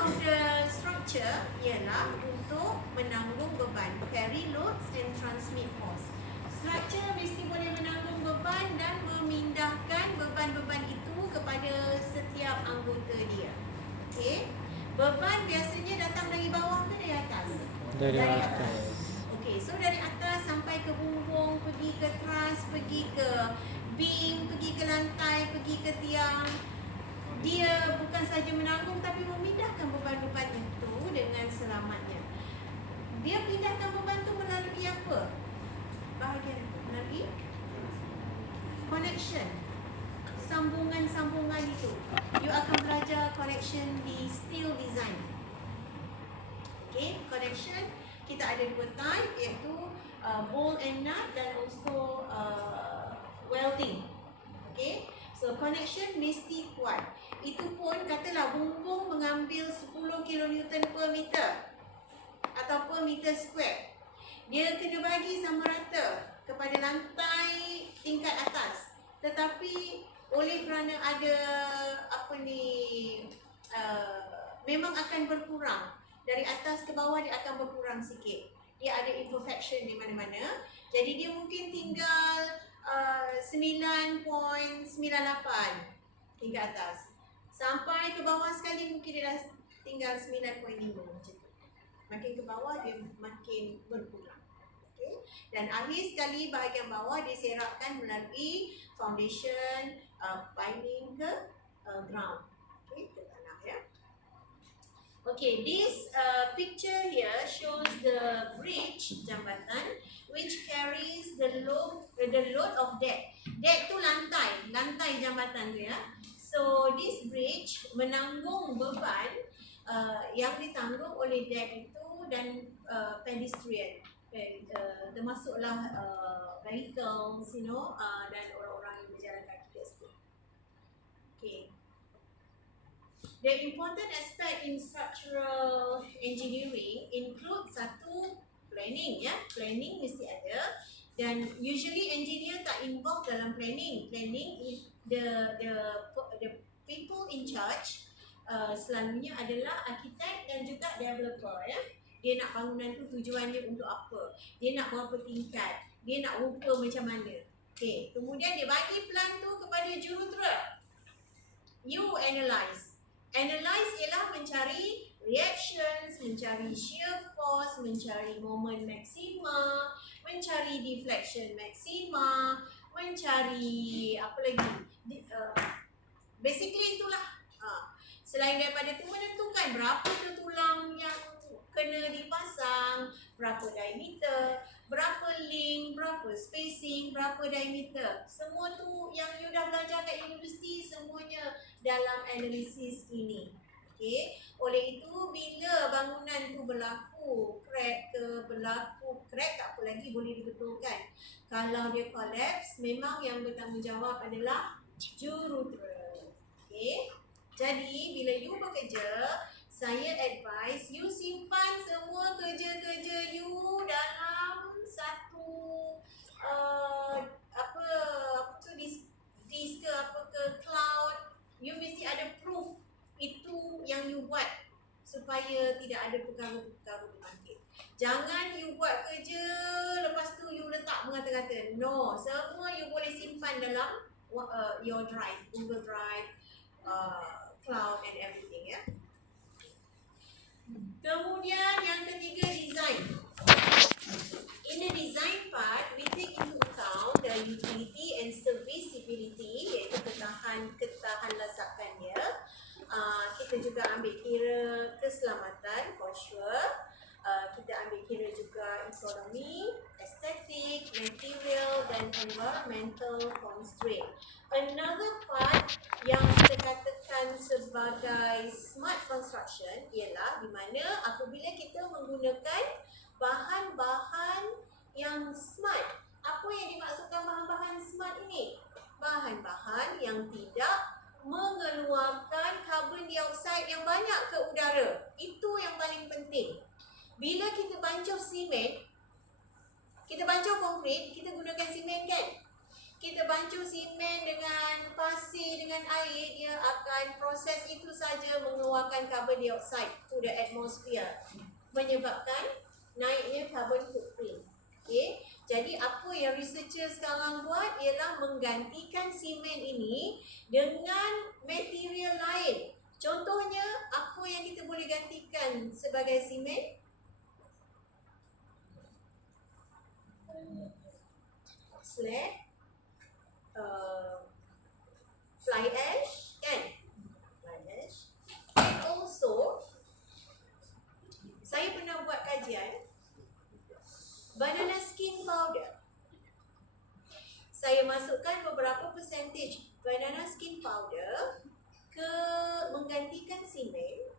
of the structure ialah untuk menanggung beban, carry loads and transmit force. Structure mesti boleh menanggung beban dan memindahkan beban-beban itu kepada setiap anggota dia. Okey. Beban biasanya datang dari bawah ke dari atas? Dari atas. Okey, so dari atas sampai ke bumbung, pergi ke truss, pergi ke beam, pergi ke lantai, pergi ke tiang. Dia bukan saja menanggung tapi memindahkan beban-beban itu dengan selamatnya. Dia pindahkan beban itu melalui apa? Bahagian itu melalui connection. Sambungan-sambungan itu. You akan belajar connection di steel design. Okay, connection kita ada dua type, iaitu bolt and nut dan also welding. Okay, so connection mesti kuat. Itu pun katalah bumbung mengambil 10 kN per meter atau per meter square. Dia kena bagi sama rata kepada lantai tingkat atas. Tetapi oleh kerana ada memang akan berkurang. Dari atas ke bawah dia akan berkurang sikit. Dia ada imperfection di mana-mana. Jadi dia mungkin tinggal 9.98 tingkat atas. Sampai ke bawah sekali mungkin dia dah tinggal 9.5 macam tu. Makin ke bawah dia makin berkurang. Okay. Dan akhir sekali bahagian bawah diserakkan melalui foundation, piling ke ground. Okay, ke tanah ya. Okay, this picture here shows the bridge jambatan which carries the load of deck. Deck tu lantai jambatan tu ya. So this bridge menanggung beban yang ditanggung oleh deck itu dan pedestrian, termasuklah vehicles, dan orang-orang yang berjalan kaki kat situ. Okay. The important aspect in structural engineering include satu planning ya. Planning mesti ada dan usually engineer tak involved dalam planning. Planning is the people in charge selalunya adalah arkitek dan juga developer ya. Dia nak bangunan tu tujuan dia untuk apa? Dia nak berapa tingkat? Dia nak rupa macam mana? Okay. Kemudian dia bagi plan tu kepada jurutera. You analyze. Analyze ialah mencari reactions, mencari shear force, mencari moment maxima, mencari deflection maxima, mencari apa lagi? Basically itulah. Selain daripada itu menentukan berapa tu tulang yang kena dipasang, berapa diameter, berapa length, berapa spacing, berapa diameter. Semua tu yang you dah belajar kat universiti semuanya dalam analisis ini. Okay. Oleh itu bila bangunan tu berlaku crack tak apa lagi boleh dibetulkan. Kalau dia collapse memang yang bertanggungjawab adalah jurutera. Okay. Jadi bila you bekerja, saya advise you simpan semua kerja-kerja you dalam satu disk ke apa ke cloud. You mesti ada proof itu yang you buat supaya tidak ada perkara-perkara berbangkit. Jangan you buat kerja lepas tu you letak mengata-kata. No, semua you boleh simpan dalam your drive, Google Drive, cloud and everything ya. Kemudian yang ketiga, design. In the design part, we take into account the utility and serviceability, iaitu ketahan lasakan dia. Kita juga ambil kira keselamatan for sure. Kita ambil kira juga ekonomi, estetik, material dan environmental constraint. Another part yang kita katakan sebagai smart construction ialah di mana apabila kita menggunakan bahan-bahan yang smart. Apa yang dimaksudkan bahan-bahan smart ini? Bahan-bahan yang tidak mengeluarkan karbon dioksida yang banyak ke udara. Itu yang paling penting. Bila kita bancov simen, kita bancov konkrit, kita gunakan simen kan? kita bancuh simen dengan pasir, dengan air, dia akan proses itu saja mengeluarkan carbon dioxide to the atmosphere, menyebabkan naiknya carbon footprint. Okay. Jadi apa yang researcher sekarang buat ialah menggantikan simen ini dengan material lain. Contohnya, apa yang kita boleh gantikan sebagai simen? Slag, fly ash, kan? Fly ash. And also, saya pernah buat kajian banana skin powder. Saya masukkan beberapa percentage banana skin powder ke menggantikan simen,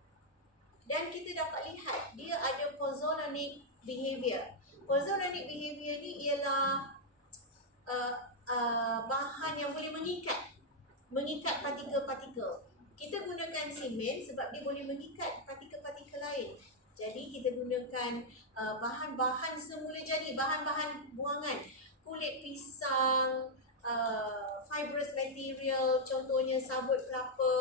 dan kita dapat lihat dia ada pozzolanic behavior. Pozzolanic behavior ni ialah bahan yang boleh mengikat partikel-partikel. Kita gunakan simen sebab dia boleh mengikat partikel-partikel lain. Jadi kita gunakan bahan-bahan semula jadi, bahan-bahan buangan, kulit pisang, fibrous material, contohnya sabut kelapa.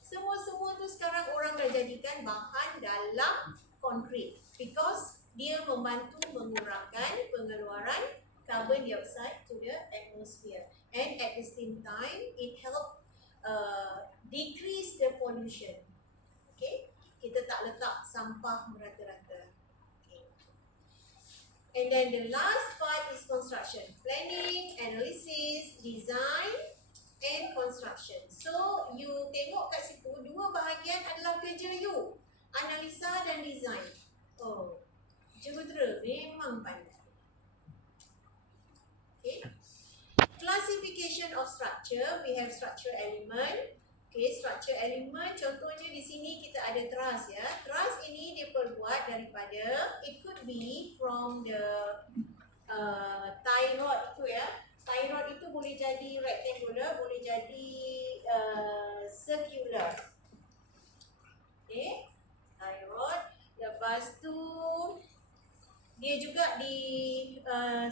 Semua tu sekarang orang dah jadikan bahan dalam konkrit, because dia membantu mengurangkan pengeluaran carbon dioxide to the atmosphere, and at the same time it help decrease the pollution. Okay, kita tak letak sampah merata-rata. Okay. And then the last part is construction, planning, analysis, design and construction. So you tengok kat situ, dua bahagian adalah kerja you, analisa dan design. Oh, jurutera memang pandai. Okay. Classification of structure, we have structure element. Okay, structure element, contohnya di sini kita ada truss ya. Truss ini diperbuat daripada, it could be from the tie rod itu ya. Tie rod itu boleh jadi rectangular, boleh jadi circular. Okay, tie rod. Lepas tu dia juga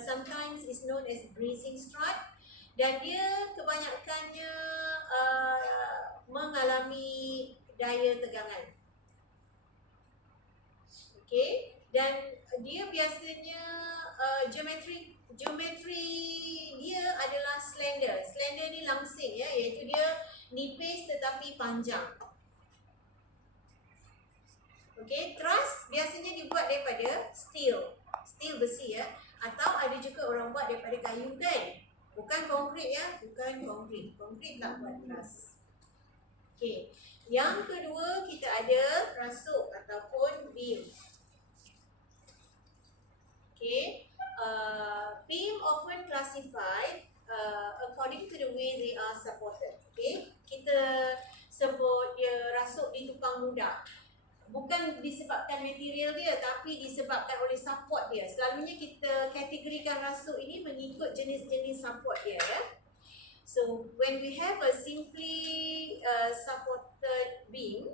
sometimes is known as bracing strut, dan dia kebanyakannya mengalami daya tegangan. Okay, dan dia biasanya geometri dia adalah slender. Slender ni langsing ya, iaitu dia nipis tetapi panjang. Okay, truss biasanya dibuat daripada steel besi ya, atau ada juga orang buat daripada kayu kan. Bukan konkrit ya, bukan konkrit. Konkrit tak buat truss. Okay, yang kedua kita ada rasuk ataupun beam. Okay, beam often classified according to the way they are supported. Okay, kita sebut dia rasuk di tupang muda. Bukan disebabkan material dia, tapi disebabkan oleh support dia. Selalunya kita kategorikan rasuk ini mengikut jenis-jenis support dia ya. So when we have a simply supported beam,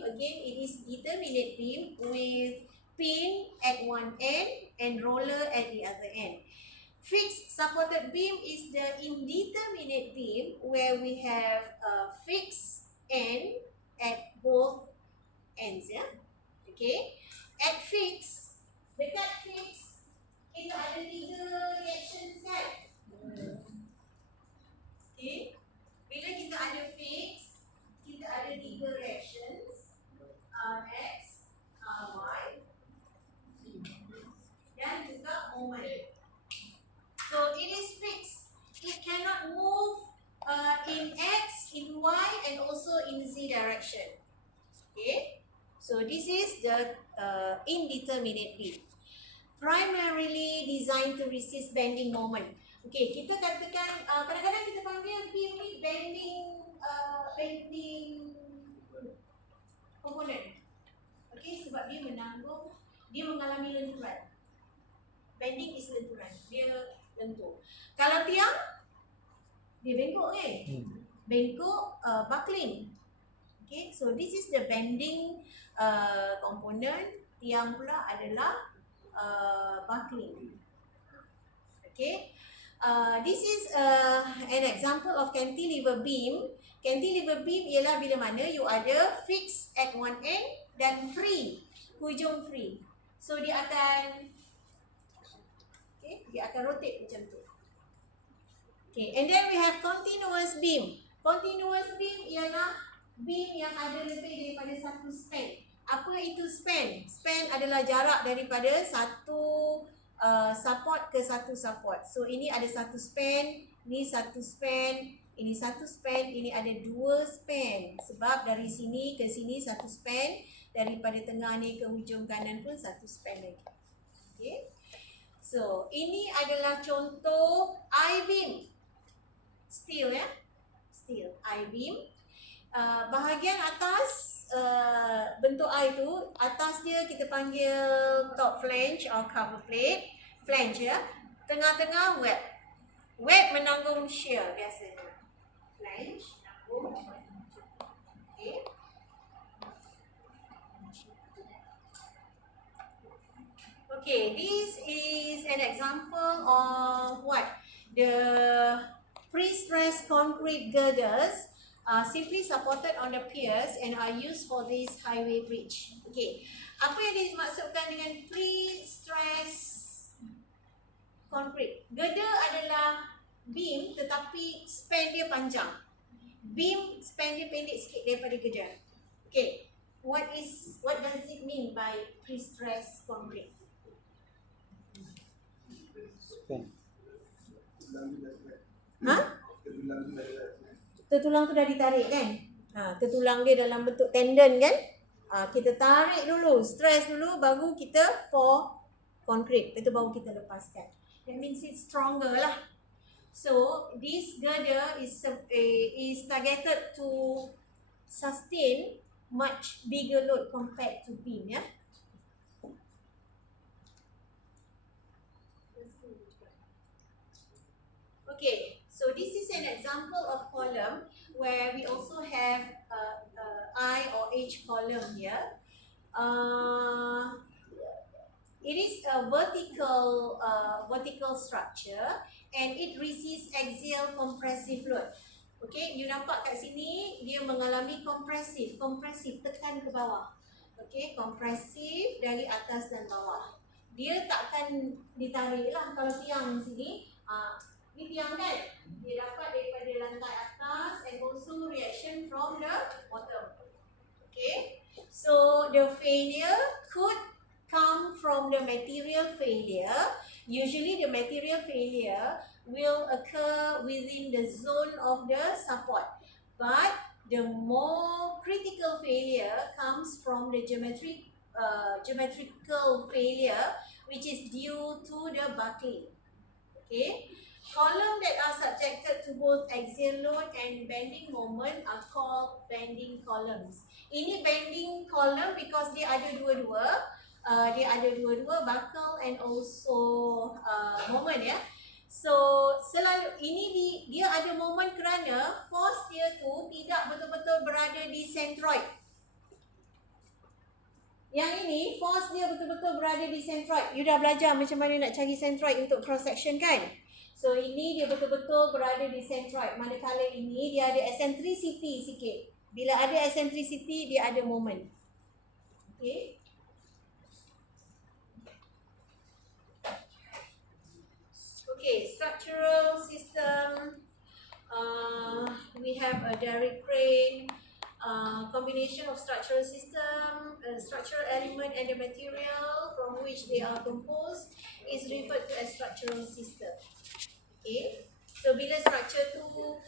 again it is determinate beam with pin at one end and roller at the other end. Fixed supported beam is the indeterminate beam where we have a fixed end at both ends ya. Okay, at fixed, dekat fixed kita ada 3 reactions kan. Okay, bila kita ada fixed, kita ada 3 reactions, X, Y dan juga moment. So it is fixed, it cannot move in X, in Y and also in Z direction. Okay, so this is the indeterminate beam, primarily designed to resist bending moment. Okay, kita katakan kadang-kadang kita panggil beam ni bending component. Okay, sebab dia mengalami lenturan. Bending is lenturan, dia lentur. Kalau tiang, dia bengkok kan? Bengkok, buckling. Okay, so this is the bending component. Tiang pula adalah buckling. Okay, This is an example of cantilever beam. Cantilever beam ialah bila mana you ada fixed at one end dan free, hujung free. So dia akan dia akan rotate macam tu. Okay, and then we have continuous beam. Continuous beam ialah beam yang ada lebih daripada satu span. Apa itu span? Span adalah jarak daripada satu support ke satu support. So ini ada satu span, ini satu span, ini satu span, ini ada dua span. Sebab dari sini ke sini satu span, daripada tengah ni ke hujung kanan pun satu span lagi. Okay. So ini adalah contoh I-beam. Steel ya. Steel I-beam. Bahagian atas bentuk I tu, atas dia kita panggil top flange or cover plate. Flange ya. Tengah-tengah web. Web menanggung shear biasanya. Flange menanggung. Okay. Okay, this is an example of what? The pre-stressed concrete girders are simply supported on the piers and are used for this highway bridge. Okay, apa yang dimaksudkan dengan pre-stressed concrete? Girder adalah beam tetapi span dia panjang. Beam span dia pendek sikit daripada girder. Okay, what does it mean by pre-stressed concrete? Ha? Tertulang tu dah ditarik kan? Tertulang dia dalam bentuk tendon kan? Kita tarik dulu, stress dulu, baru kita pour concrete. Itu baru kita lepaskan. That means it's stronger lah. So this girder is targeted to sustain much bigger load compared to beam ya. Okay, so this is an example of column where we also have I or H column here. It is a vertical structure and it receives axial compressive load. Okay, you nampak kat sini dia mengalami compressive tekan ke bawah. Okay, compressive dari atas dan bawah. Dia takkan ditarik lah kalau tiang sini. Ni tiang kan? Dia dapat daripada lantai atas and also reaction from the bottom. Okay, so the failure could come from the material failure. Usually the material failure will occur within the zone of the support. But the more critical failure comes from the geometrical failure, which is due to the buckling. Okay. Columns that are subjected to both axial load and bending moment are called bending columns. Ini bending column because dia ada dua-dua. Dia ada dua-dua buckle and also moment ya. So selalu ini dia ada moment kerana force dia tu tidak betul-betul berada di centroid. Yang ini force dia betul-betul berada di centroid. You dah belajar macam mana nak cari centroid untuk cross section kan? So ini dia betul-betul berada di centroid. Manakala ini dia ada eccentricity sikit. Bila ada eccentricity dia ada moment. Okay. Okay, structural system. We have a derrick crane. Combination of structural system, structural element and the material from which they are composed is referred to as structural system. Okay, so bila structure tu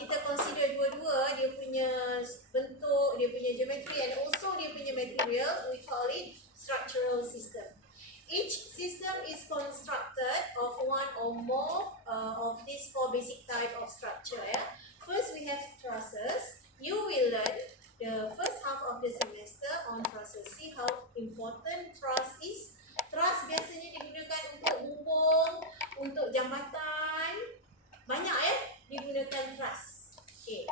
kita consider dua-dua, dia punya bentuk, dia punya geometry and also dia punya material, we call it structural system. Each system is constructed of one or more of these four basic type of structure. Yeah? First we have trusses. You will learn the first half of the semester on trusses. See how important truss is. Truss biasanya digunakan untuk bumbung, untuk jambatan. Banyak digunakan truss. Okay.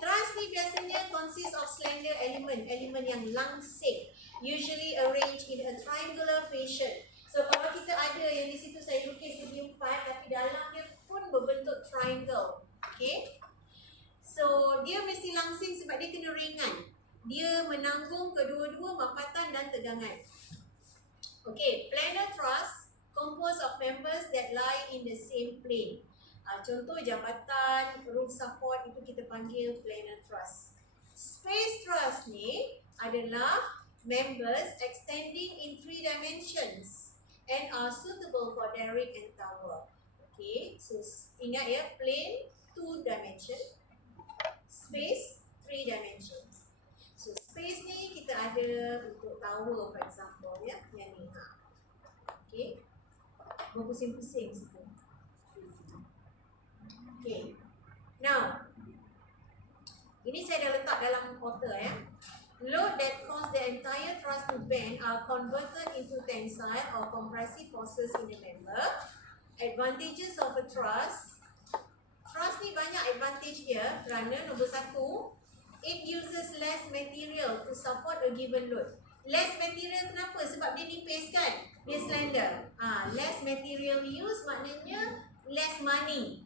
Truss ni biasanya consist of slender element yang langsing. Usually arranged in a triangular fashion. So kalau kita ada yang di situ saya lukis segi 4 tapi dalam dia pun berbentuk triangle. Okay. So dia mesti langsing sebab dia kena ringan. Dia menanggung kedua-dua mapatan dan tegangan. Okay, planar truss composed of members that lie in the same plane. Contoh jabatan, roof support itu kita panggil planar truss. Space truss ni adalah members extending in 3 dimensions and are suitable for derrick and tower. Okay, so ingat ya, plane 2 dimension, space 3 dimension. So space ni kita ada untuk tower for example ya, yang ni. Okay, berpusing-pusing situ. Okay, now ini saya dah letak dalam order ya. Load that cause the entire truss to bend are converted into tensile or compressive forces in the member. Advantages of a truss. Truss ni banyak advantage dia kerana nombor 1, it uses less material to support a given load. Less material kenapa? Sebab dia nipis kan? Dia slender. Less material use maknanya less money.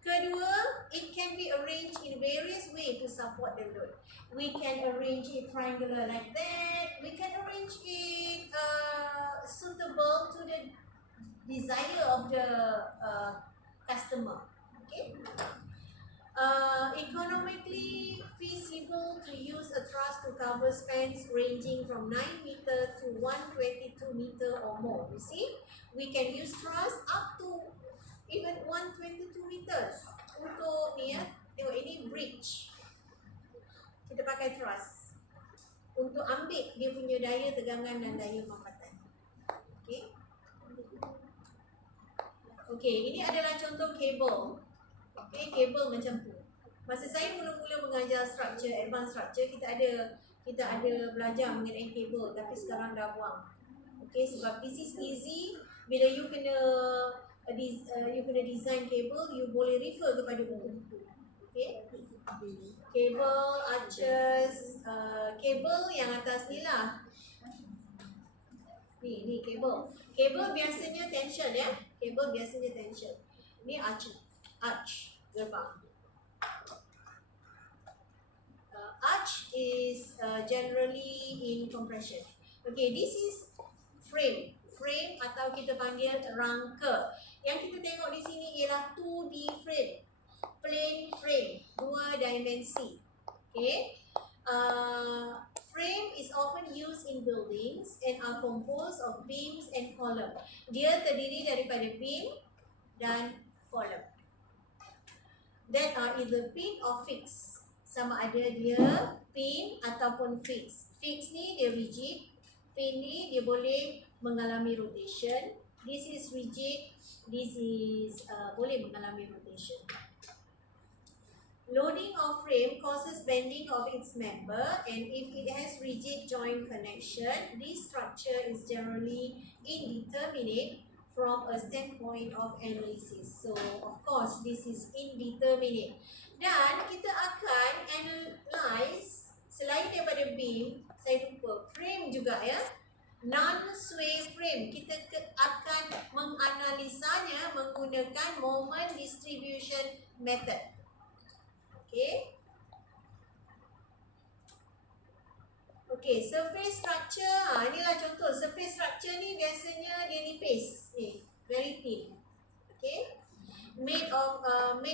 Kedua, it can be arranged in various ways to support the load. We can arrange it triangular like that. We can arrange it suitable to the desire of the customer. Okay. Economically feasible to use a truss to cover spans ranging from 9 meter to 122 meter or more. You see, we can use truss up to even 122 meters. Untuk ni ya, tengok ini bridge. Kita pakai truss untuk ambil dia punya daya tegangan dan daya mapatan. Okay. Okay, ini adalah contoh kabel. Okay, kabel macam tu. Masa saya mula-mula mengajar structure, advanced structure, kita ada belajar mengenai kabel, tapi sekarang dah buang. Okay, sebab this is easy. Bila you kena design kabel, you boleh refer kepada buku. Okay, kabel, arches, kabel yang atas ni lah. Ni kabel. Kabel biasanya tension ya. Kabel biasanya tension. Ni arch gerbang. Arch is generally in compression. Okay, this is frame. Frame atau kita panggil rangka. Yang kita tengok di sini ialah 2D frame. Plane frame, 2 dimensi. Okay. Frame is often used in buildings and are composed of beams and column. Dia terdiri daripada beam dan column that are either pin or fixed. Sama ada dia pin ataupun fixed. Fixed ni dia rigid, pin ni dia boleh mengalami rotation. This is rigid, this is boleh mengalami rotation. Loading of frame causes bending of its member, and if it has rigid joint connection, this structure is generally indeterminate from a standpoint of analysis. So, of course, this is indeterminate. Dan kita akan analyze selain daripada beam, saya lupa, frame juga ya. Non-sway frame, kita akan menganalisanya menggunakan moment distribution method. Okay. Okay, surface structure. Inilah contoh. Surface structure ni biasanya dia nipis. Ni, very thin. Okay. Made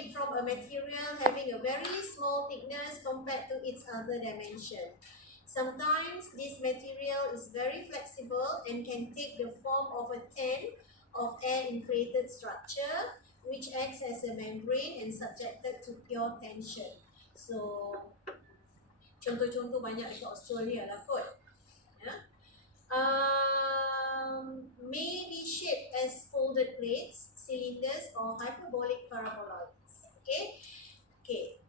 from a material having a very small thickness compared to its other dimension. Sometimes this material is very flexible and can take the form of a tent of air-inflated structure, which acts as a membrane and subjected to pure tension. So, contoh-contoh banyak dekat Australia lah kot. Ya. May be shaped as folded plates, cylinders or hyperbolic paraboloids. Okay. Okay.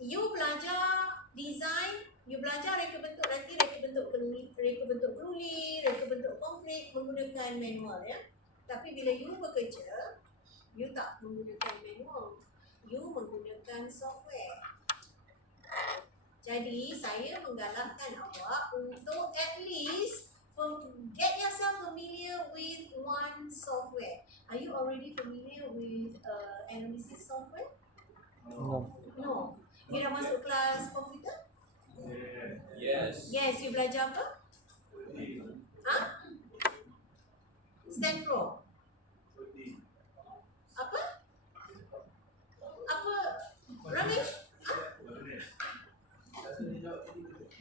You belajar design, you belajar reka bentuk nanti, reka bentuk kruli, reka bentuk konkret menggunakan manual ya. Tapi bila you bekerja, you tak menggunakan manual, you menggunakan software. Jadi saya menggalakkan awak untuk at least Get yourself familiar with one software. Are you already familiar with analysis software? No. No. You dah masuk kelas komputer? Yes. Yes, you belajar apa? Ha? Stan Pro. Apa? Apa? Ramesh?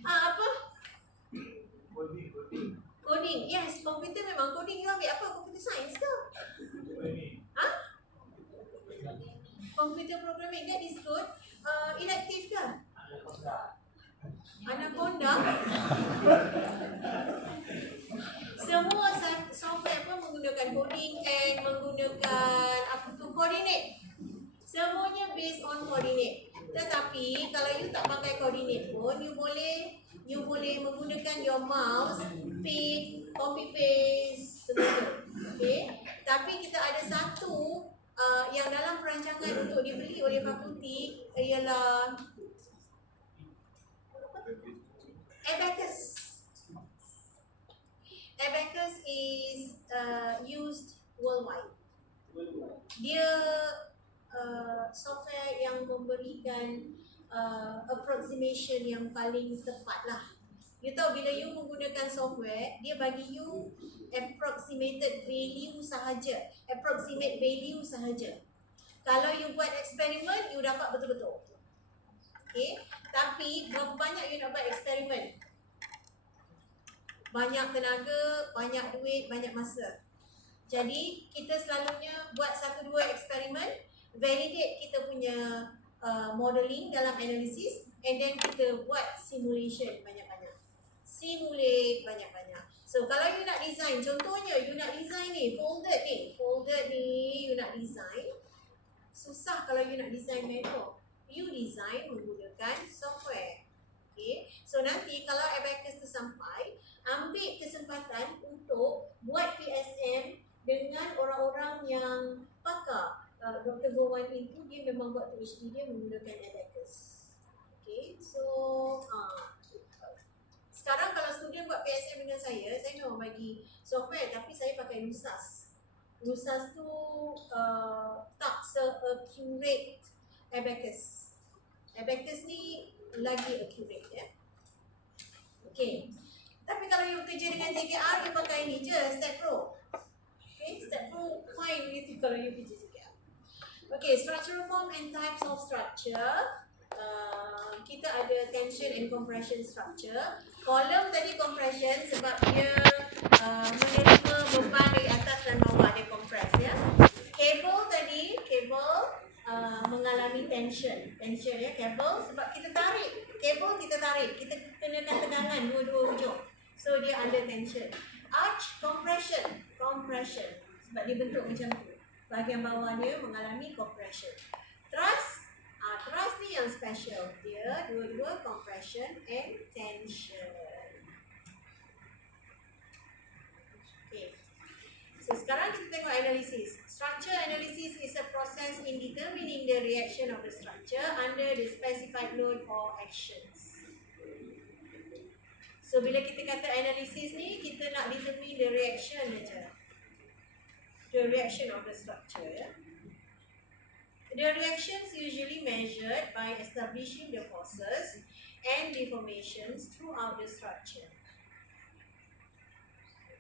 Ha? Apa? Coding. Yes, komputer memang coding. You ambil apa? Computer science ke? Ha? Computer programming. That is good. Elective ke? Anaconda. Semua software pun menggunakan coding and menggunakan coordinate. Semuanya based on coordinate. Tetapi kalau you tak pakai coordinate pun, you boleh menggunakan your mouse, pick, copy paste, semua. Okay. Tapi kita ada satu yang dalam perancangan untuk dibeli oleh fakulti ialah Abacus. Abacus is used worldwide. Dia software yang memberikan approximation yang paling tepat lah. You tahu bila you menggunakan software, dia bagi you approximate value sahaja. Kalau you buat eksperimen, you dapat betul-betul. Okay? Tapi berapa banyak you nak buat eksperimen? Banyak tenaga, banyak duit, banyak masa. Jadi kita selalunya buat 1-2 eksperimen, validate kita punya modeling dalam analisis, and then kita buat simulation banyak-banyak. Simulate banyak-banyak. So kalau you nak design, contohnya you nak design ni, folded ni you nak design. Susah kalau you nak design manual. You design menggunakan software. Okay. So nanti kalau Abacus tu sampai, ambil kesempatan untuk buat PSM dengan orang-orang yang pakar. Dr. Gowan itu dia memang buat PhD dia menggunakan Abacus. Okay. So sekarang kalau student buat PSM dengan saya memang bagi software, tapi saya pakai Nusas. Nusas tu tak se-accurate Abacus. Abacus ni lagi accurate ya. Okay. Tapi kalau you kerja dengan JKR, you pakai ni je, Stat Pro. Okay, Stat Pro fine gitu kalau you kerja JKR. Okay, structural form and types of structure. Kita ada tension and compression structure. Column tadi compression sebab dia menerima beban dari atas dan bawah, dia compress ya. Cable tadi, mengalami tension ya, cable sebab kita tarik, kita kenakan tegangan dua-dua ujung. So dia under tension. Arch compression sebab dia bentuk macam tu. Bahagian bawah dia mengalami compression. Truss ni yang special. Dia dua-dua compression and tension. Okay. So sekarang kita tengok analisis. Structure analysis is a process in determining the reaction of the structure under the specified load or actions. So bila kita kata analisis ni, kita nak determine the reaction aja. The reaction of the structure ya. The reactions usually measured by establishing the forces and deformations throughout the structure.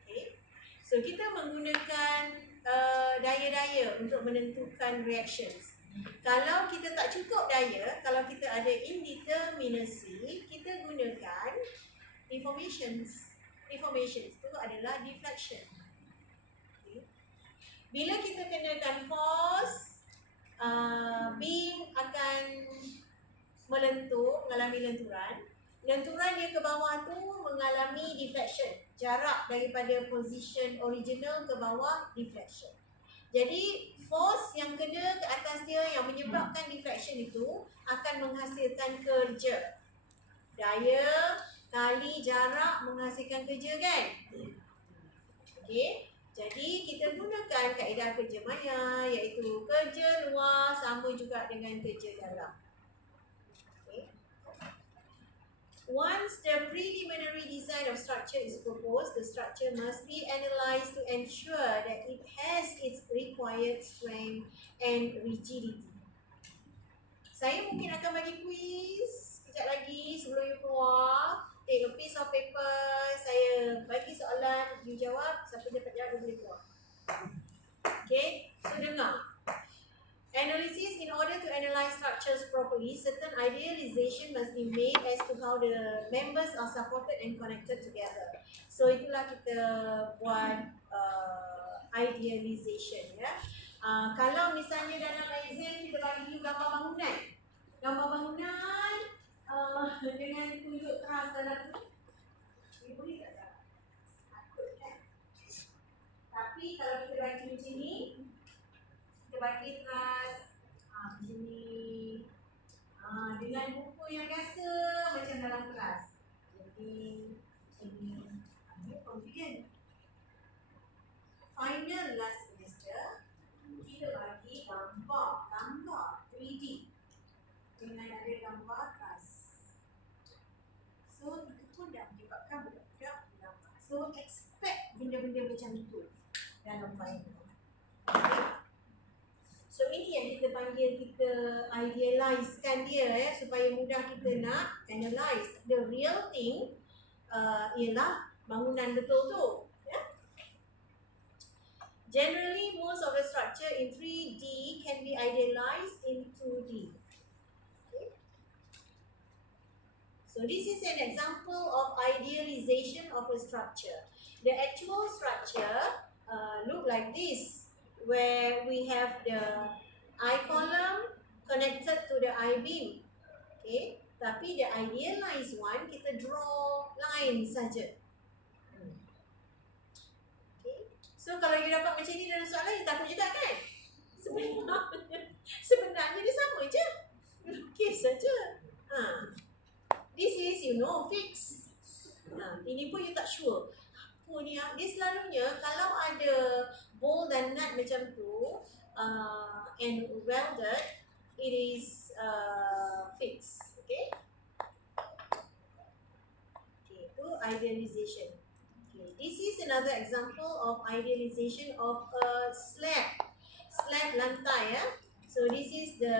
Okay. So kita menggunakan daya-daya untuk menentukan reactions. Kalau kita tak cukup daya, kalau kita ada indeterminacy, kita gunakan deformations. Deformations itu adalah deflection. Okay. Bila kita kenakan force, beam akan mengalami lenturan. Lenturan dia ke bawah tu mengalami deflection. Jarak daripada position original ke bawah, deflection. Jadi force yang kena ke atas dia yang menyebabkan deflection itu akan menghasilkan kerja. Daya kali jarak menghasilkan kerja kan? Okey. Jadi kita gunakan kaedah kerja maya, iaitu kerja luar sama juga dengan kerja dalam. Okay. Once the preliminary design of structure is proposed, the structure must be analyzed to ensure that it has its required strength and rigidity. Saya mungkin akan bagi quiz sekejap lagi sebelum you keluar. Take a piece of paper, saya bagi soalan, you jawab, siapa dapat jawab dia boleh keluar. Okay, so dengar. Analysis. In order to analyze structures properly, certain idealization must be made as to how the members are supported and connected together. So itulah kita buat idealization ya. Kalau misalnya dalam exam kita bagi you gambar bangunan. Gambar bangunan dengan tunjuk keras dalam tu. You boleh tak? Takut kan? Tapi kalau kita bagi macam ni, kita bagi keras macam ni, dengan buku yang biasa macam dalam kelas. Jadi macam ni, confident. Final last semester kita bagi gambar 3D dengan ada gambar keras. So itu pun dah menyebabkan budak-budak gambar. So expect benda-benda macam itu dalam final. Okay. So ini yang kita panggil, kita idealizekan dia ya, supaya mudah kita nak analyze. The real thing ialah bangunan betul tu ya. Generally most of the structure in 3D can be idealized in 2D. Okay. So this is an example of idealization of a structure. The actual structure look like this, where we have the I column connected to the I beam. Okay, tapi the idealized one kita draw line saja. Okay, so kalau you dapat macam ni dalam soalan, you takut juga kan? Sebenarnya dia sama je, lukis saja. This is fix. Ini pun you tak sure. Apa ni? Dia selalunya kalau ada bolt dan nut macam tu and welded, it is fixed. Okay, itu idealization. Okay, this is another example of idealization of a slab lantai ya. So this is the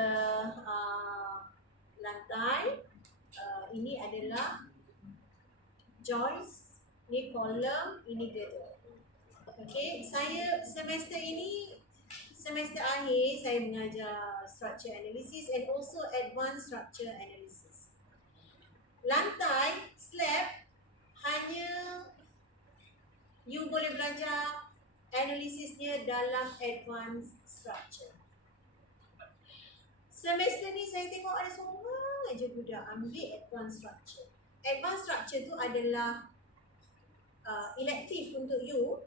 lantai. Ini adalah joist, ini column, ini girder. Okay, saya semester akhir saya mengajar structure analysis and also advanced structure analysis. Lantai, slab, hanya you boleh belajar analisisnya dalam advanced structure. Semester ni saya tengok ada seorang aja budak ambil advanced structure. Advanced structure tu adalah elective untuk you,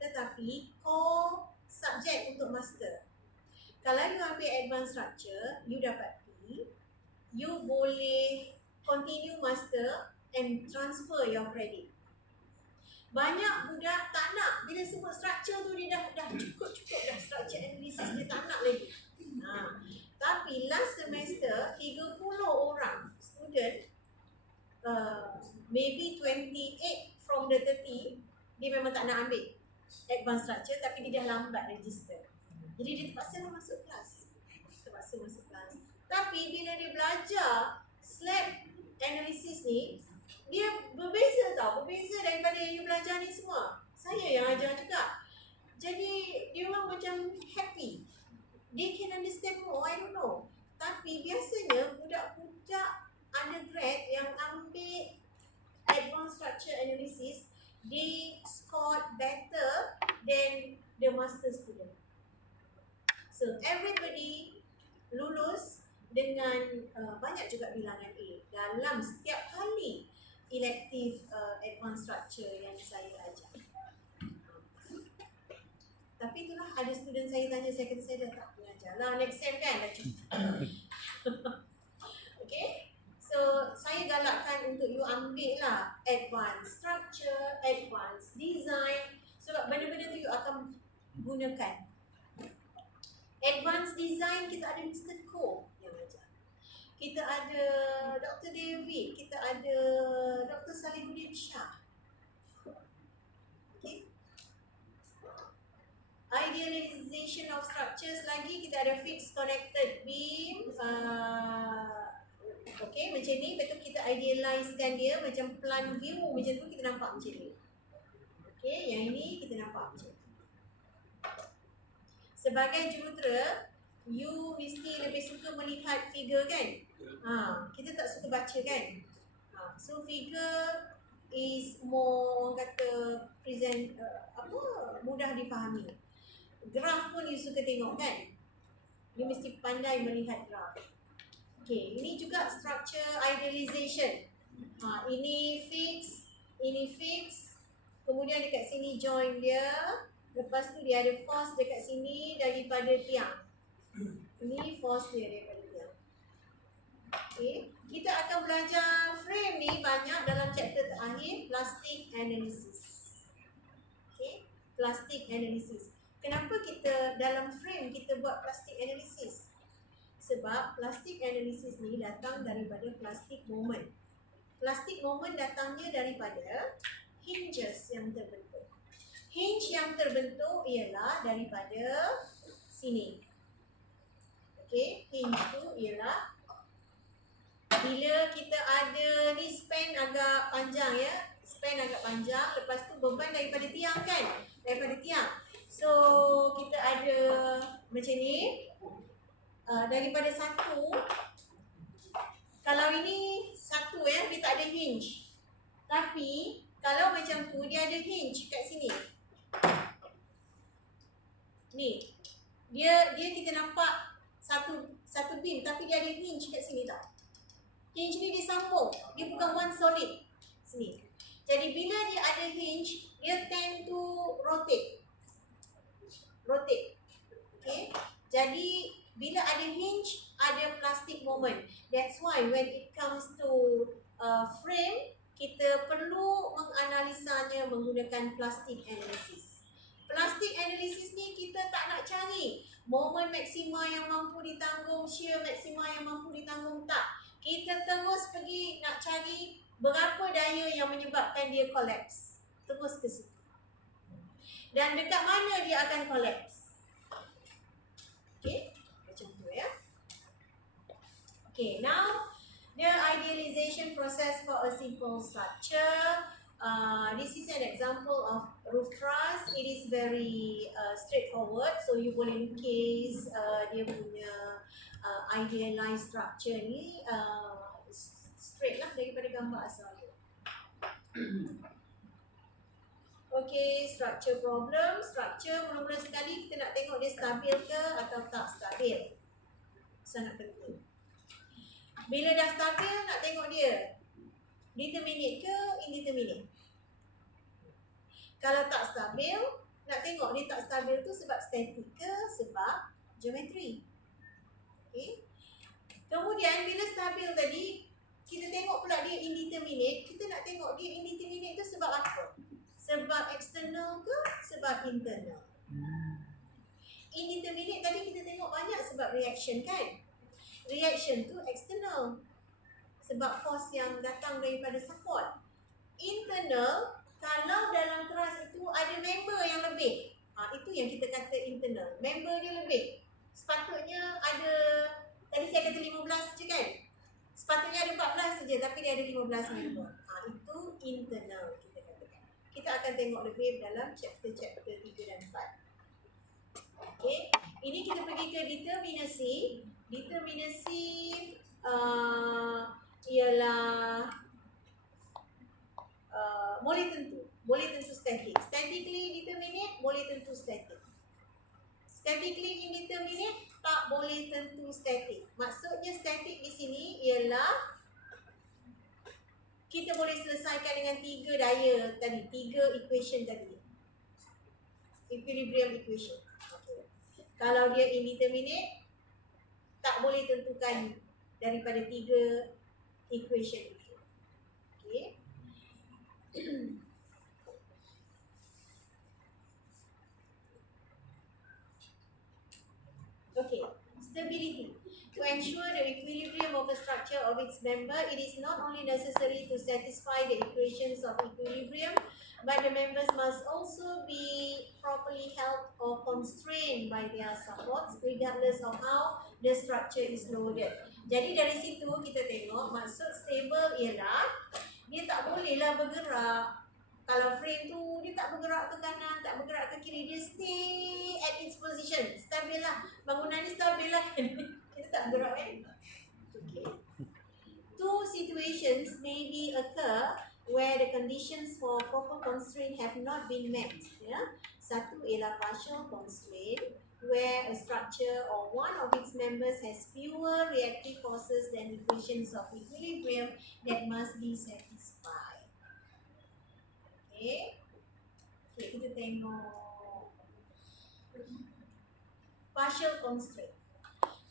tetapi core subject untuk master. Kalau you ambil advanced structure, you dapat P, you boleh continue master and transfer your credit. Banyak budak tak nak, bila sebut structure tu dia dah cukup dah structure analysis, dia tak nak lagi. Tapi last semester 30 orang student, maybe 28 from the 30, dia memang tak nak ambil advanced structure, tapi dia dah lambat register. Jadi dia terpaksa masuk kelas. Tapi bila dia belajar slab analysis ni, dia berbeza daripada yang you belajar ni semua. Saya yang ajar juga. Jadi dia orang macam happy. They can understand more, I don't know. Tapi biasanya budak-budak undergrad yang ambil advanced structure analysis, they scored better than the master student. So everybody lulus dengan banyak juga bilangan A dalam setiap kali elective advanced structure yang saya ajar. Tapi itulah, ada student saya tanya, saya kata saya dah tak mengajar lah, next sem kan dah cukup. Okay, so saya galakkan untuk you ambil lah advanced structure, advanced design, sebab benda-benda tu you akan gunakan. Advanced design kita ada Mr. Ko yang ajar. Kita ada Dr. David, kita ada Dr. Salihuddin Shah. Okay. Idealization of structures lagi, kita ada fixed connected beam. Okay, macam ni, betul kita idealizekan dia macam plan view macam tu, kita nampak macam ni. Okay, yang ini kita nampak macam ni. Sebagai jurutera, you mesti lebih suka melihat figure kan? Kita tak suka baca kan? So figure is more, orang kata, present, mudah difahami. Graf pun you suka tengok kan? You mesti pandai melihat graf. Okay, ini juga structure idealization. Ini fix, kemudian dekat sini join dia. Lepas tu dia ada force dekat sini daripada tiang. Ini force dia daripada tiang. Okay. Kita akan belajar frame ni banyak dalam chapter terakhir, plastic analysis. Okay. Plastic analysis. Kenapa kita dalam frame kita buat plastic analysis? Sebab plastic analysis ni datang daripada plastic moment. Plastic moment datangnya daripada hinges yang terbentuk. Hinge yang terbentuk ialah daripada sini. Okey, hinge tu ialah bila kita ada ni span agak panjang ya. Span agak panjang, lepas tu beban daripada tiang kan? Daripada tiang. So, kita ada macam ni. Daripada satu, kalau ini satu ya, dia tak ada hinge. Tapi, kalau macam tu, dia ada hinge kat sini. Ni, dia kita nampak satu beam tapi dia ada hinge kat sini tak? Hinge ni dia sambung, dia bukan one solid sini. Jadi bila dia ada hinge, dia tend to rotate. Okay. Jadi bila ada hinge, ada plastic moment. That's why when it comes to frame, kita perlu menganalisanya menggunakan plastic analysis. Plastic analysis ni kita tak nak cari moment maksima yang mampu ditanggung, shear maksima yang mampu ditanggung, tak. Kita terus pergi nak cari berapa daya yang menyebabkan dia collapse. Terus ke situ. Dan dekat mana dia akan collapse. Okay, macam tu ya. Okay, now the idealization process for a simple structure. This is an example of roof truss. It is very straightforward. So you boleh lukis dia punya idealized structure ni straight lah daripada gambar asal tu. Okay, structure problem. Structure mula-mula sekali kita nak tengok dia stabil ke atau tak stabil. Sangat penting. Bila dah stabil nak tengok dia determinate ke indeterminate. Kalau tak stabil, nak tengok dia tak stabil tu sebab statik ke sebab geometri. Okay. Kemudian bila stabil tadi, kita tengok pula dia indeterminate. Kita nak tengok dia indeterminate tu sebab apa? Sebab external ke sebab internal? Indeterminate tadi kita tengok banyak sebab reaction kan? Reaction tu external. Sebab force yang datang daripada support. Internal, kalau dalam truss itu ada member yang lebih. Itu yang kita kata internal. Member dia lebih. Sepatutnya ada, tadi saya kata 15 je kan? Sepatutnya ada 14 saja tapi dia ada 15 member. Itu internal kita katakan. Kita akan tengok lebih dalam chapter 3 dan 4. Okay. Ini kita pergi ke determinacy. Determinacy ialah boleh tentu static. Statically determinate, boleh tentu static. Statically indeterminate, tak boleh tentu static. Maksudnya static di sini ialah kita boleh selesaikan dengan 3 daya tadi, 3 equation tadi. Equilibrium equation. Okay. Kalau dia indeterminate, tak boleh tentukan daripada 3 equation itu. Okay. Okay, stability. To ensure the equilibrium of a structure of its member, it is not only necessary to satisfy the equations of equilibrium, but the members must also be properly held or constrained by their supports, regardless of how the structure is loaded. Jadi dari situ kita tengok maksud stable ialah dia tak bolehlah bergerak. Kalau frame tu dia tak bergerak ke kanan, tak bergerak ke kiri, dia stay at its position. Stabil lah. Bangunan ni stabil lah kan. Kita tak bergerak kan. Okay. Two situations may be occur where the conditions for proper constraint have not been met. Ya. Satu ialah partial constraint, where a structure or one of its members has fewer reactive forces than equations of equilibrium that must be satisfied. Okay. Okay, kita tengok partial constraint.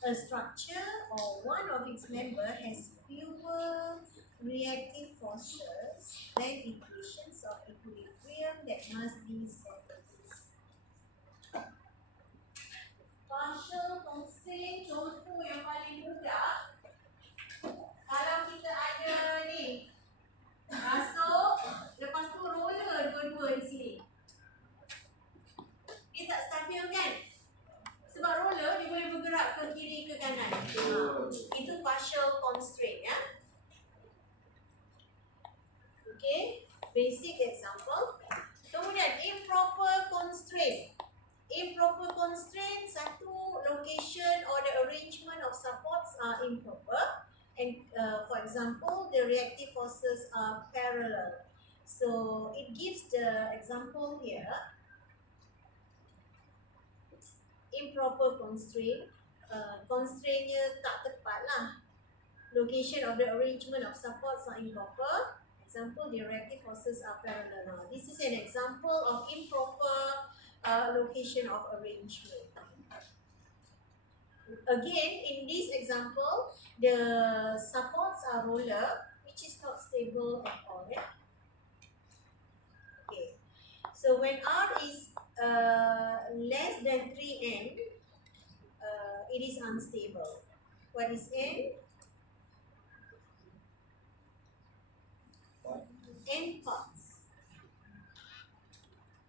A structure or one of its member has fewer reactive forces than equations of equilibrium that must be satisfied. Partial constraint contoh yang paling mudah, kalau kita ada ni masuk, lepas tu roller dua-dua di sini, dia tak stabil kan? Sebab roller dia boleh bergerak ke kiri ke kanan. Itu partial constraint ya. Okay, basic example. Kemudian improper constraint. Improper constraint, satu, location or the arrangement of supports are improper. And for example, the reactive forces are parallel. So it gives the example here. Improper constraint, constraintnya tak tepat lah. Location of the arrangement of supports are improper. Example, the reactive forces are parallel. Now, this is an example of improper location of arrangement. Again, in this example, the supports are roller, which is not stable at all. Yeah? Okay. So when R is less than 3n, it is unstable. What is n? N parts.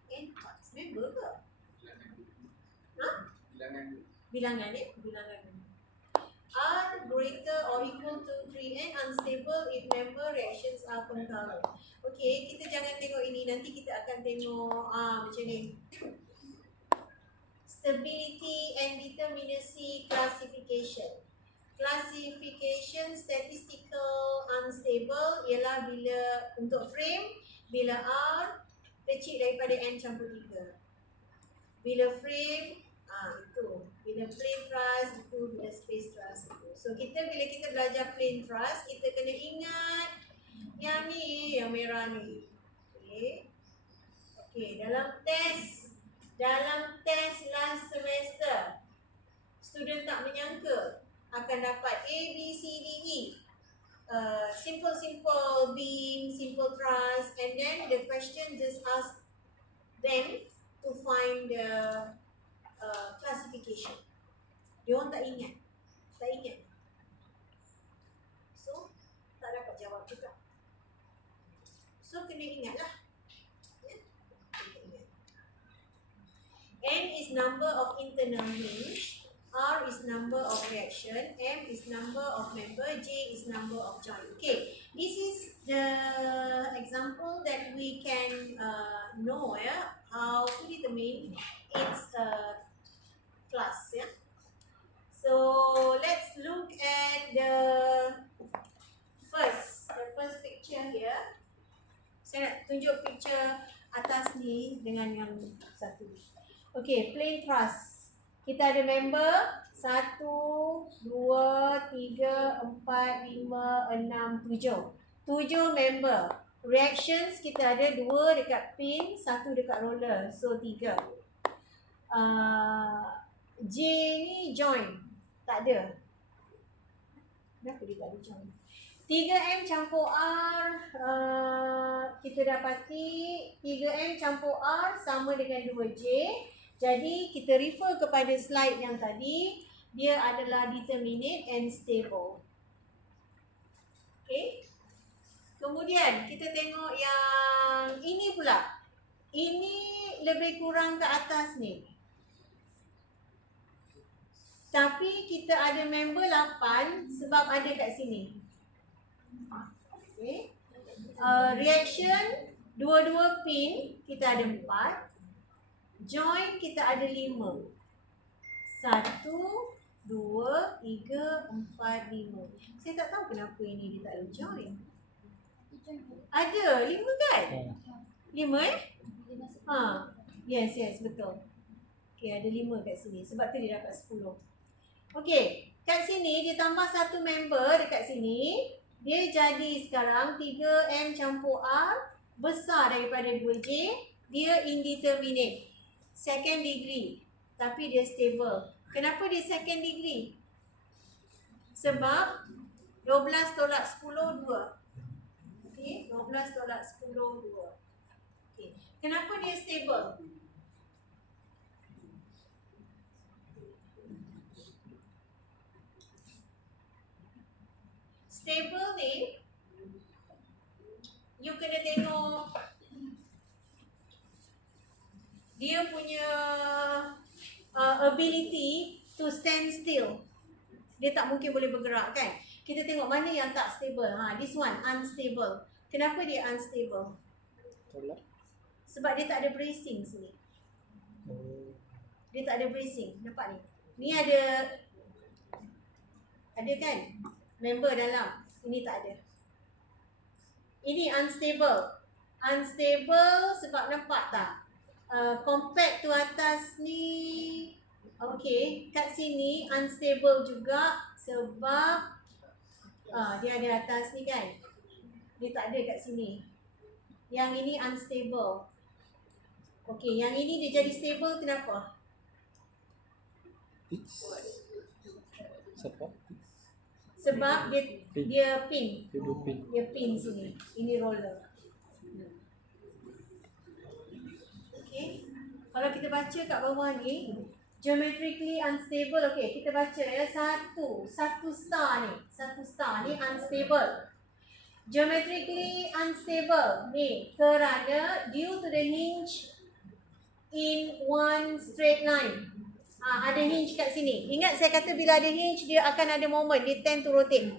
N parts. Member ke? Huh? Bilangan ni? Bilangan. R greater or equal to 3n, unstable if member reactions are concurrent. Okay, kita jangan tengok ini. Nanti kita akan tengok macam ni. Stability and determinacy classification. Classification statistical unstable ialah bila untuk frame, bila R kecil daripada n campur 3. Bila frame, itu. Bila plane truss, itu. Bila space truss, itu. So bila kita belajar plane truss, kita kena ingat yang ni, yang merah ni. Okay. Okay, dalam test last semester, student tak menyangka akan dapat A, B, C, D, E. Simple beam, simple truss, and then the question just ask them to find the classification. Dia orang tak ingat. So, tak dapat jawab juga. So, kena ingatlah. N is number of internal hinge, R is number of reaction, M is number of member, J is number of joint. Okay, this is the example that we can know how to determine its class. Yeah. So let's look at the first picture here. Saya nak tunjuk picture atas ni dengan yang satu. Okay, plane truss. Kita ada member 1, 2, 3, 4, 5, 6, 7. 7 member. Reactions kita ada 2 dekat pin, 1 dekat roller. So 3. J ni join. Tak ada. Kenapa dia tak ada join? 3M campur R, kita dapati 3M campur R sama dengan 2J. Jadi kita refer kepada slide yang tadi. dia adalah determinate and stable. Okay. Kemudian kita tengok yang ini pula. Ini lebih kurang ke atas ni. Tapi kita ada member 8 sebab ada kat sini. Okay. Reaction dua-dua pin kita ada 4. Join kita ada 5. 1, 2, 3, 4, 5. Saya tak tahu kenapa ini dia tak ada join. Ada 5 kan? 5 Yes, betul. Okay, ada 5 kat sini. Sebab tu dia dapat 10. Okay, kat sini dia tambah satu member dekat sini. Dia jadi sekarang 3M campur R besar daripada 2J. Dia indeterminate. Second degree. Tapi dia stable. Kenapa dia second degree? Sebab 12 tolak 10, 2. Okay, 12 tolak 10, 2. Okay. Kenapa dia stable? Stable ni, you kena tengok dia punya ability to stand still. Dia tak mungkin boleh bergerak kan? Kita tengok mana yang tak stable. This one, unstable. Kenapa dia unstable? Sebab dia tak ada bracing sini. Dia tak ada bracing. Nampak ni? Ni ada kan? Member dalam. Ini tak ada. Ini unstable. Unstable sebab nampak tak? Compact tu atas ni. Okay, kat sini unstable juga sebab dia ada atas ni kan. Dia tak ada kat sini. Yang ini unstable. Okay, yang ini dia jadi stable kenapa? Sebab dia pin. Dia pin sini. Ini roller. Okay. Kalau kita baca kat bawah ni, geometrically unstable. Okay, kita baca ya. Satu star ni unstable. Geometrically unstable ni kerana due to the hinge in one straight line. Ada hinge kat sini. Ingat saya kata bila ada hinge dia akan ada moment, dia tend to rotate.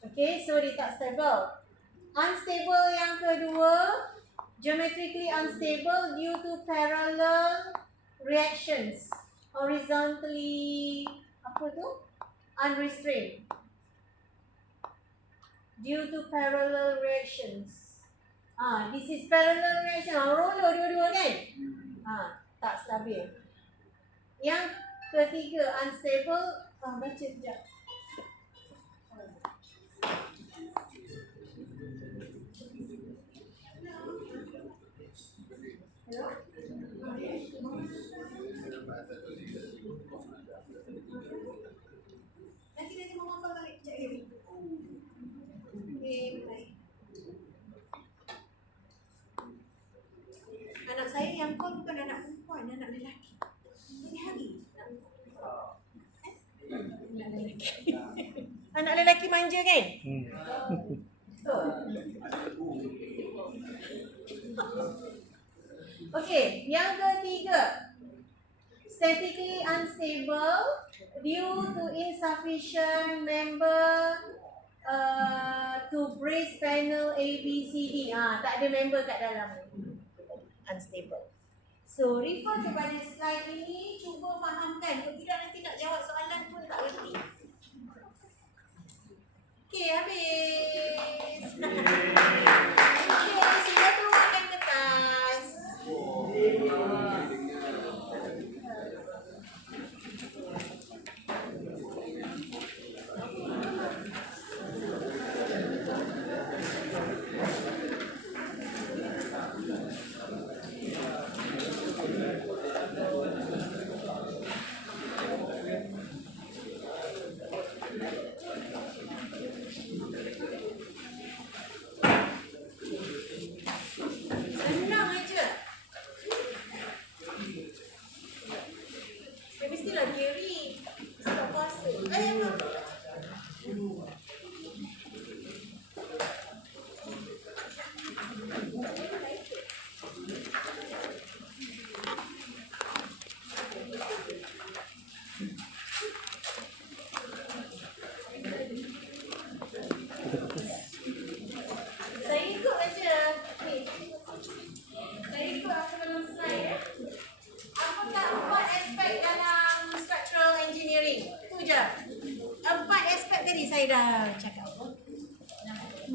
Okay, so dia tak stable. Unstable yang kedua, geometrically unstable due to parallel reactions. Horizontally unrestrained. Due to parallel reactions. This is parallel reaction. Roller dua-dua kan? Tak stabil. Yang ketiga unstable. Baca sekejap. Hello? Nanti mama call balik. Sekejap lagi. Okay, baik. Anak saya yang call bukan anak perempuan, anak lelaki. Hari-hari. Anak lelaki. Anak lelaki manja kan? Okay, yang ketiga, statically unstable due to insufficient member to brace panel A, B, C, D. Tak ada member kat dalam ni. Unstable. So, refer kepada slide ini, cuba fahamkan. Kalau tidak nanti nak jawab soalan pun tak berhenti. Okay, habis. Okay, sila turunkan kertas.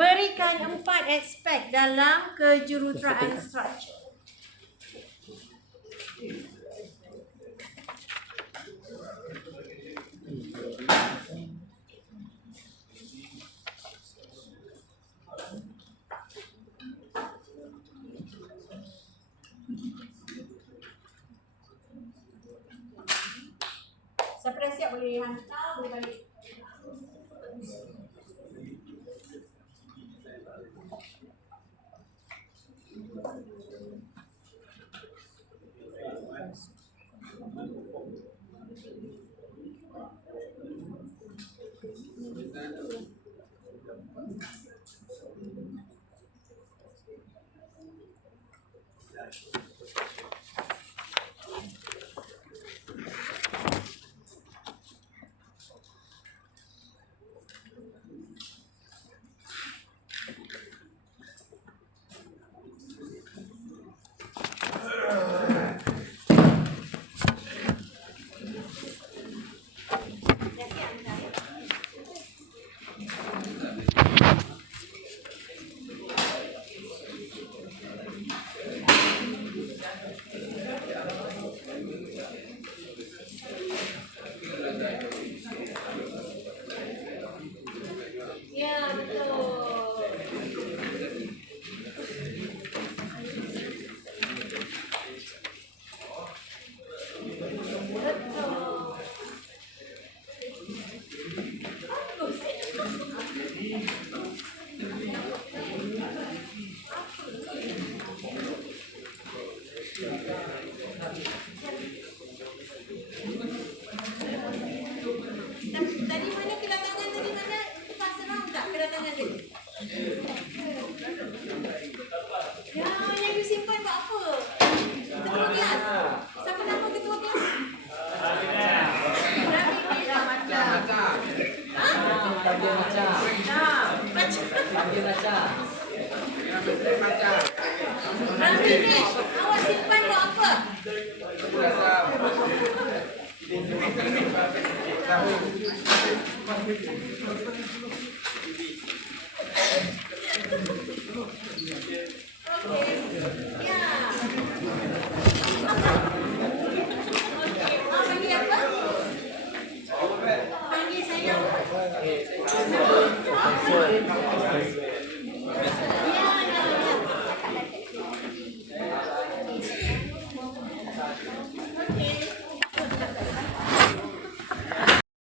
Berikan 4 aspek dalam kejuruteraan struktur. Siapa dah siap boleh hantar, boleh balik. Ya, betul. Tadi mana kedatangan tadi mana? Itu pas serang tak kedatangan tadi? Ya, yang you simpan buat apa? Ketua kelas? Siapa nama ketua kelas? Ramesh, awak simpan buat apa?